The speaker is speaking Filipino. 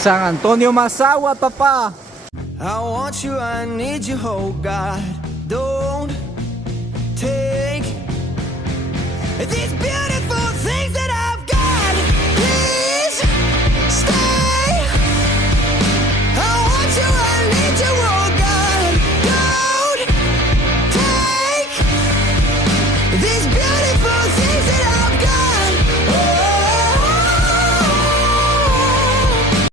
San Antonio Masahuat, papa. I want you, I need you, oh God. Don't take these beautiful